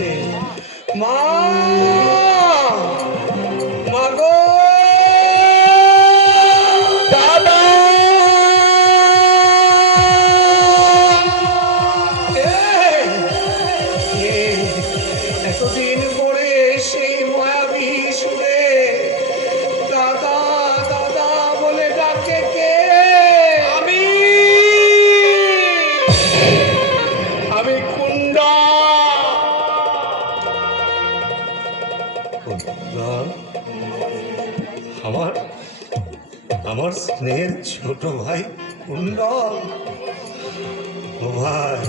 এসেছে। মা, মা গো, দাদা! এতদিন পরে সেই মায়াবী সুরে দাদা দাদা বলে ডাকে কে? আমি কুন্ডা। আমার আমার স্নেহের ছোট ভাই কুণ্ডল। ও ভাই,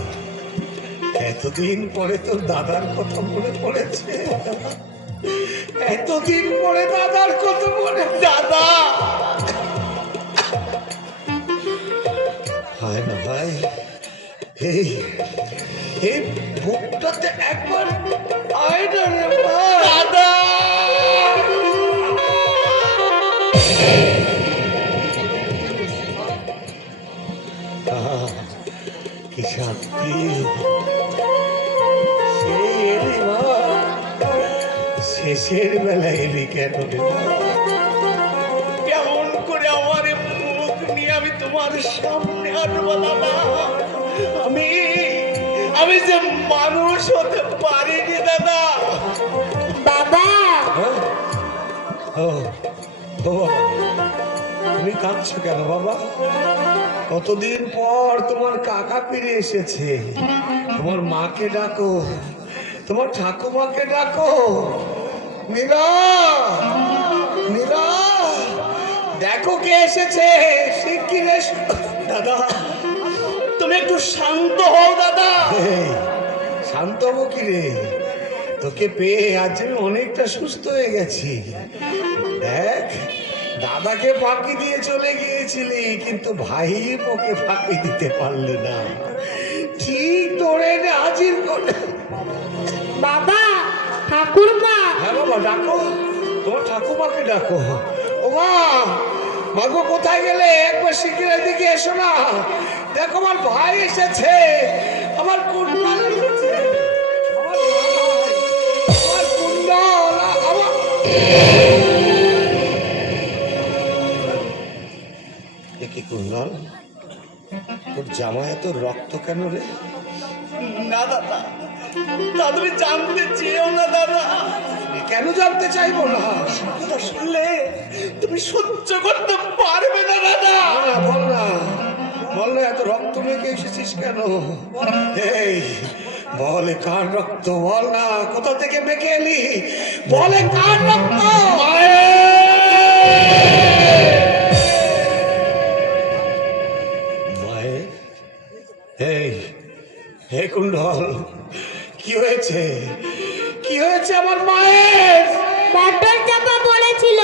এতদিন পরে তোর দাদার কথা মনে পড়েছে। এতদিন পরে দাদার কথা মনে। দাদা! হয় না ভাই, এই এই বুকটাতে একবার আয় না রে ভাই। দাদা! কি শান্তি! সেই এলি মা, শেষের বেলা এলি কেন রে মা? কেমন করে আমার মুখ নিয়ে আমি তোমার সামনে আসবো দাদা? আমি যে মানুষ হতে পারিনি দাদা। বাবা, হ্যাঁ? ও বাবা, তুমি কাঁদছো কেন বাবা? কতদিন পর তোমার কাকা ফিরে এসেছে। তোমার মাকে ডাকো, তোমার ঠাকুমাকে ডাকো। মীরা, মীরা, দেখো কে এসেছে। শিগগির এসো। দাদা, তুমি একটু শান্ত হও দাদা। এই, শান্ত হবো কি রে? তোকে পেয়ে আজ আমি অনেকটা সুস্থ হয়ে গেছি। দেখ, দাদাকে ফাঁকি দিয়ে চলে গিয়েছিলি, কিন্তু ভাই ওকে ফাঁকি দিতে পারলে না। ঠিক তোরে এনে হাজির করে। বাবা, ঠাকুরমা। হ্যাঁ বাবা, ডাকো, তোমার ঠাকুমাকে ডাকো। ও মা, মাগো কোথায় গেলে? একবার শিগগির এদিকে এসো না। দেখো, আমার ভাই এসেছে, আমার কুণ্ডল এসেছে, আমার ভাই, আমার কুণ্ডল, আমার। কি কুণ্ডল, তোর জামায় এত রক্ত কেন রে? না দাদা, তা তুমি জানতে চেয়েও না দাদা। কেন জানতে চাইবো না? কথা শুনলে তুমি সহ্য করতে পারবে না দাদা। বল না, বল না, এত রক্ত মেখে এসেছিস কেন? এই, বলে কার রক্ত? বল না, কোথা থেকে মেখে এলি? বলে কার রক্ত? মায়ের? এই, হে কুণ্ডল, কি হয়েছে? কি হয়েছে আমার মায়ের? মটর চাপা বলেছিল